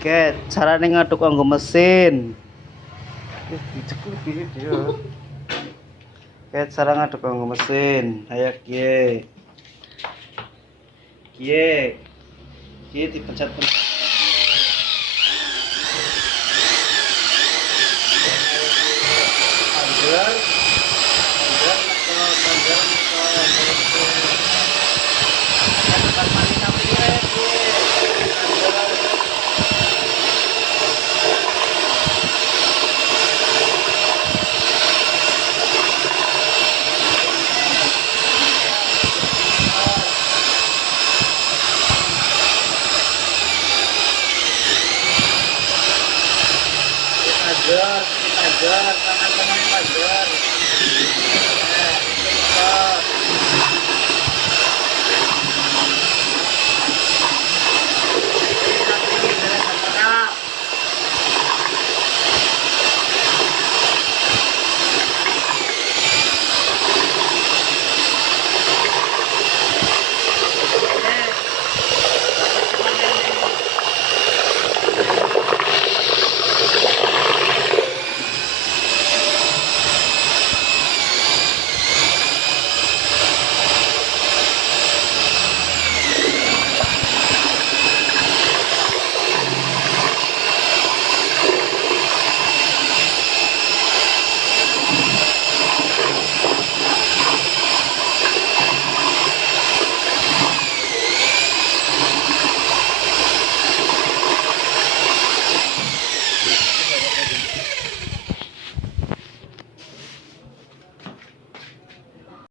Oke, carane ngaduk nganggo mesin. Oke, cara ngaduk nganggo mesin. Ayo kiye. Kiye. Kiye dipencet-pencet. Banjar. Pagar, tangan-tangan pagar. Nah,